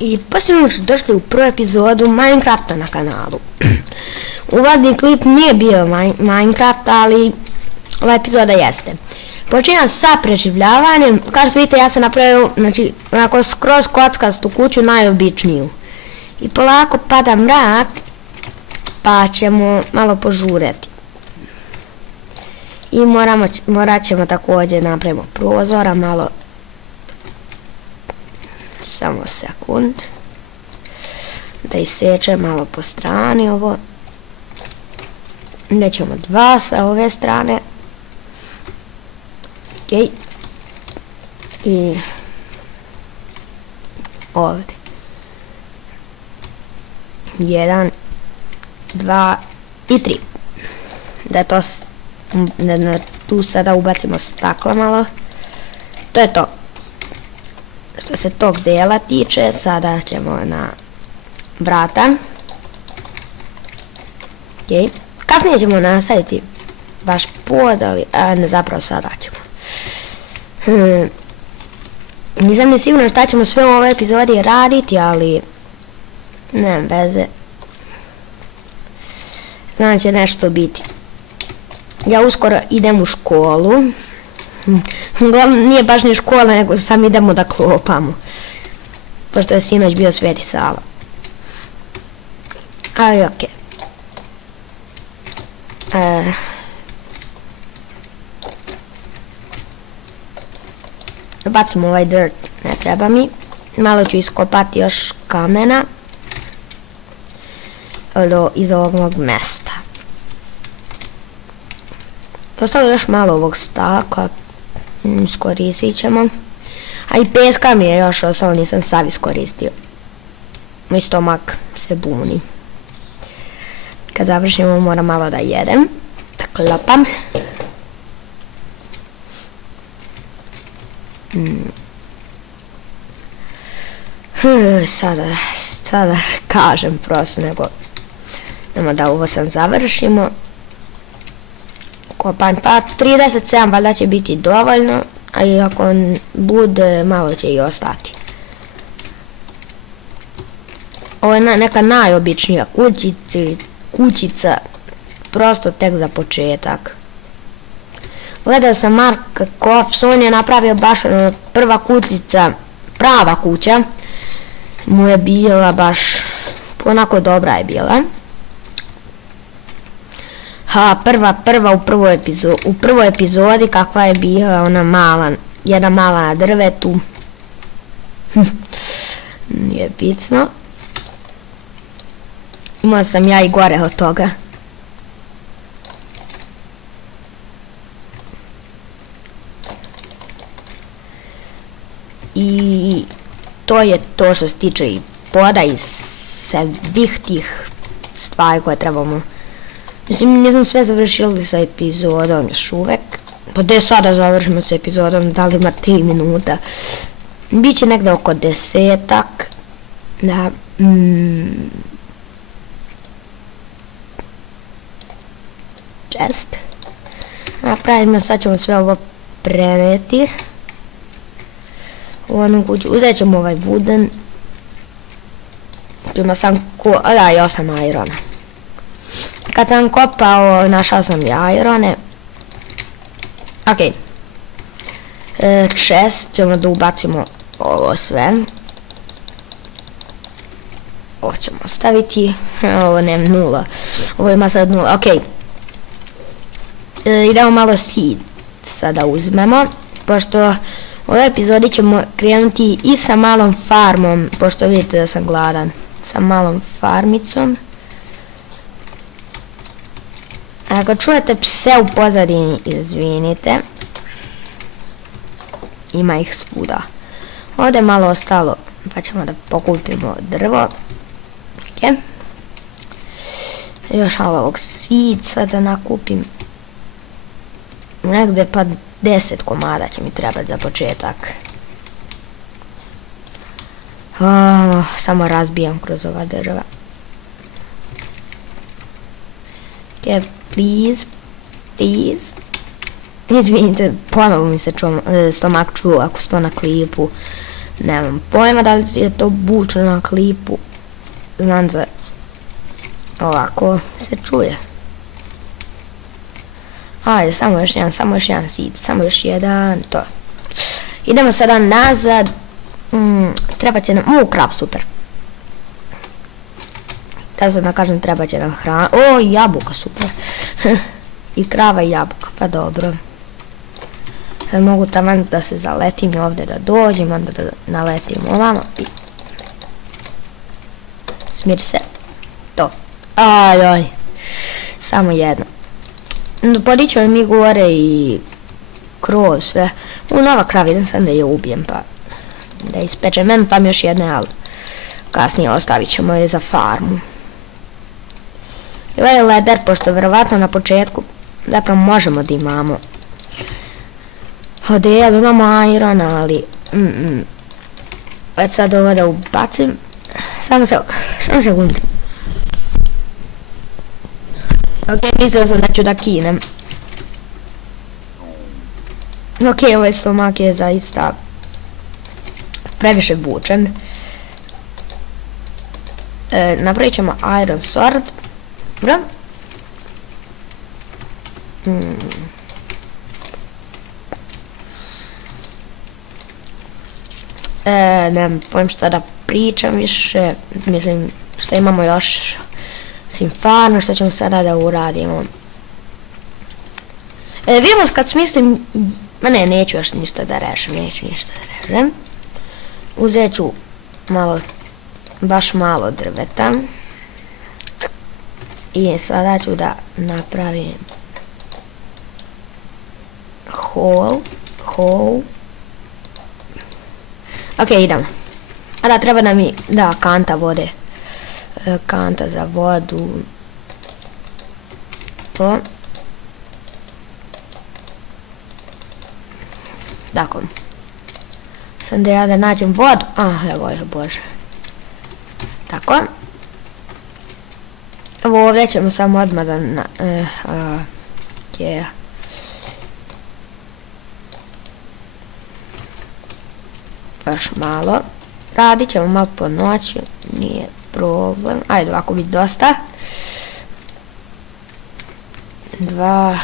I posljedno smo došli u prvu epizodu Minecrafta na kanalu. Uvodni klip nije bio Minecraft, ali ova epizoda jeste. Počinjam sa preživljavanjem. Kao što vidite, ja sam napravio, znači, onako skroz kockastu kuću, najobičniju. I polako pada mrak, pa ćemo malo požureti. I morat ćemo također napravimo prozora malo. Samo sekund. Da isečem malo po strani ovo. Nećemo dva sa ove strane. Ok. I ovdje. 1, 2 i 3. Da to tu sada ubacimo staklo malo. To je to. Što se tog dela tiče, sada ćemo na vrata. Ok. Kasnije ćemo nastaviti baš pod, ali ne, zapravo sada ćemo. Nisam ni sigurno šta ćemo sve u ovoj epizodi raditi, ali nemam veze. Znam će nešto biti. Ja uskoro idem u školu. Uglavnom nije baš ni škola, nego sam idemo da klopamo. Pošto je sinoć bio Sveti Sava. Ali okej. Bacimo ovaj dirt, ne treba mi. Malo ću iskopati još kamena iz ovog mog mesta. Ostalo još malo ovog stakla, iskoristit ćemo. A i peska mi je još ostalo, nisam sav iskoristio. Moj stomak se buni. Kad završimo moram malo da jedem. Da klopam. Sada kažem prosto, nego da ovo sam završimo. Kopan, pa 37 valjda će biti dovoljno, a i ako bude malo će i ostati. Ovo je neka najobičnija kućica, prosto tek za početak. Gledao sam Mark Koffs, on je napravio baš prva kućica, prava kuća, mu je bila baš, onako dobra je bila. Prva u prvoj epizodi kakva je bila ona mala, jedna mala na drvetu. Nije bitno. Imao sam ja i gore od toga. I to je to što se tiče i poda i svih tih stvari koje trebamo. Mislim, nisam sve završili sa epizodom još uvek. Pa gdje sada završimo sa epizodom, da li ima 3 minuta. Biće negdje oko 10-ak. Da. Čest. Napravimo, sad ćemo sve ovo preneti u onu kuću. Uzet ćemo ovaj wooden. Tu ima sam da, i 8 irona. Kad sam kopao, našao sam i irone. Ok. Chest, ćemo da ubacimo ovo sve. Ovo ćemo ostaviti. Ovo nema 0. Ovo ima sad 0. Ok. Idemo malo seed sada uzmemo. Pošto u ovoj epizodi ćemo krenuti i sa malom farmom. Pošto vidite da sam gladan. Sa malom farmicom. Ako čujete pse u pozadini, izvinite. Ima ih svuda. Ovdje je malo ostalo, pa ćemo da pokupimo drvo. Ok. Još malo ovog seedsa da nakupim. Negdje pa 10 komada će mi trebati za početak. Samo razbijam kroz ova drva. Ok, please. Izvinite, ponovo mi se stomak čuo ako sto na klipu. Nemam pojma da li je to bučno na klipu. Znam da ovako se čuje. Ajde, samo još jedan seed, samo još jedan, to. Idemo sada nazad. Treba će nam, krap, super. Da sam da kažem, treba će nam hrana. O, jabuka, super. I krava i jabuka, pa dobro. Sad mogu taman da se zaletim ovdje, da dođem, onda da naletim ovamo i... Smiri se. To. Aj. Samo jedno. Podićemo mi gore i... kroz sve. Nova krava, idem sad da je ubijem, pa... da ispečem. Meni tam još jedne, ali... kasnije ostavit ćemo je za farmu. I ovaj leder, pošto vjerovatno na početku... zapravo možemo da imamo... odijel, imamo iron, ali... Već sad ovo da ubacim... Samo sekund. Ok, mislio sam da ću da kinem. Ok, ovaj stomak je zaista... previše bučen. Napravit ćemo iron sword. Dobro. Nemam pojem šta da pričam više, mislim što imamo još farmu, što ćemo sada da uradimo. Vidimo kad smislim, neću još ništa da rešim, Uzet ću malo, baš malo drveta i sada ću da napravim hole. Ok, idemo. A da, treba da mi da kanta vode. Kanta za vodu. To. Tako. Sam da ja da nađem vodu. Evo je, bože. Tako. Evo ovdje ćemo samo odmah da... Baš malo. Radit ćemo malo po noći, nije problem. Ajde, ovako biti dosta. 2,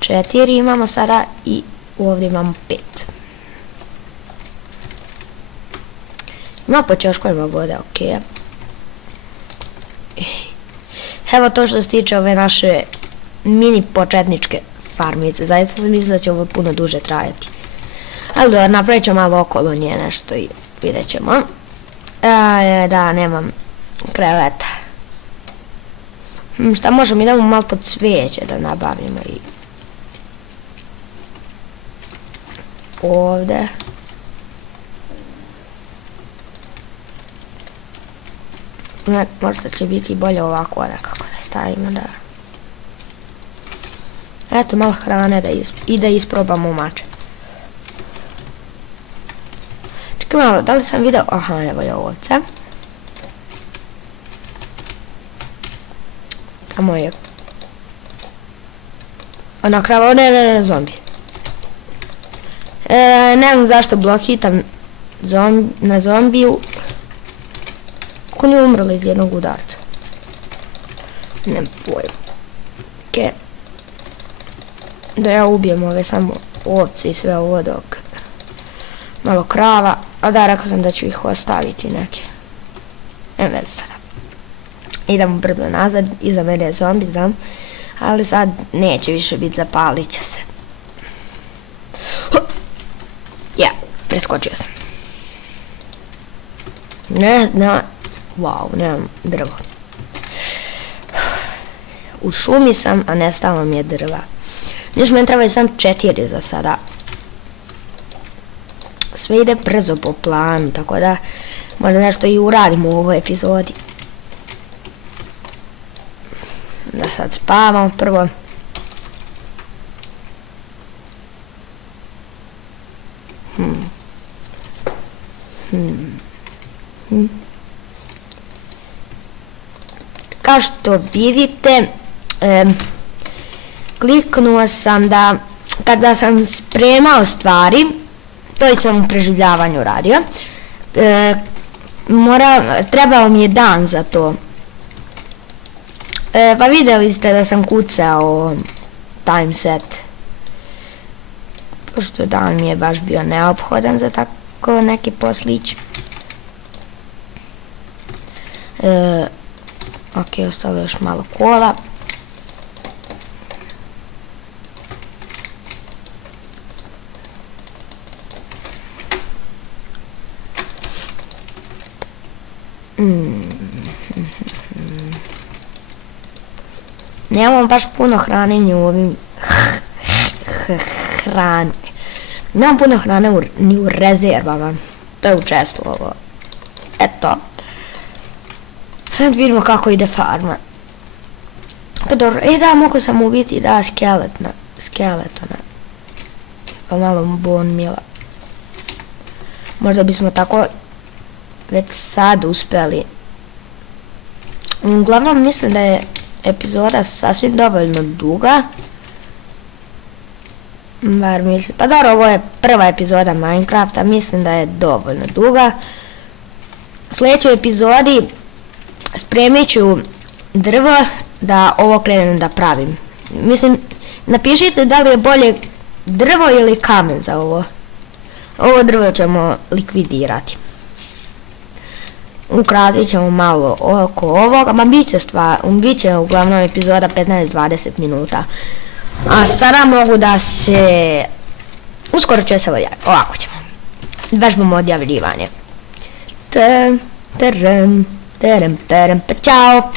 4 imamo sada i ovdje imamo 5. Ima po ćoškovima vode, ok. Evo to što se tiče ove naše mini početničke farmice. Zaista sam mislila da će ovo puno duže trajati. Ali dobro, napravit ćemo malo okolo nje nešto i vidjet ćemo. Da, nemam kreveta. Šta možemo, idemo malo pod cvijeće da nabavimo i... ovdje. Možda će biti bolje ovako nekako da stavimo, da... Eto, malo hrane da isprobamo mače. Čekaj malo, da li sam vidio... Aha, evo je ovca. Tamo je... Ona krava, ne, zombi. Ne znam zašto blokitam na zombiju. Kako nije umrla iz jednog udarca? Nemam pojma. Ok. Da ja ubijem ove samo ovce i sve ovo dok... malo krava. A da, rekao sam da ću ih ostaviti neke. Ne vezi sada. Idemo brdo nazad, iza mene je zombi, znam. Ali sad neće više biti, zapalit će se. Ja, preskočio sam. Wow, nemam drvo. U šumi sam, a nestalo mi je drva. Još meni trebaju sam 4 za sada. Sve ide brzo po planu, tako da možda nešto i uradimo u ovoj epizodi. Da sad spavamo prvo. Kao što vidite, kliknuo sam da kada sam spremao stvari, stojičnom preživljavanju radio. Trebao mi je dan za to. Pa vidjeli ste da sam kucao time set. Pošto dan mi je baš bio neophodan za tako neki poslić. Ok, ostalo još malo kola. Nemamo baš puno hrane u ovim hrane. Nemam puno hrane ni u rezervama. To je učestvovalo. Eto. Vidimo kako ide farma. Pa dobro, da, mogu sam ubiti da skeletona. Pa malo bon mila. Možda bismo tako već sad uspjeli. Uglavnom mislim da je epizoda sasvim dovoljno duga. Bar mislim, pa dobro, ovo je prva epizoda Minecrafta, mislim da je dovoljno duga. U sljedećoj epizodi spremit ću drvo da ovo krenem da pravim. Mislim, napišite da li je bolje drvo ili kamen za ovo. Ovo drvo ćemo likvidirati. Ukrasit ćemo malo oko ovoga, ma bit će uglavnom epizoda 15-20 minuta. A sada mogu da se... Uskoro će se odjaviti, ovako ćemo. Vežbamo odjavljivanje. Terem, pa čao!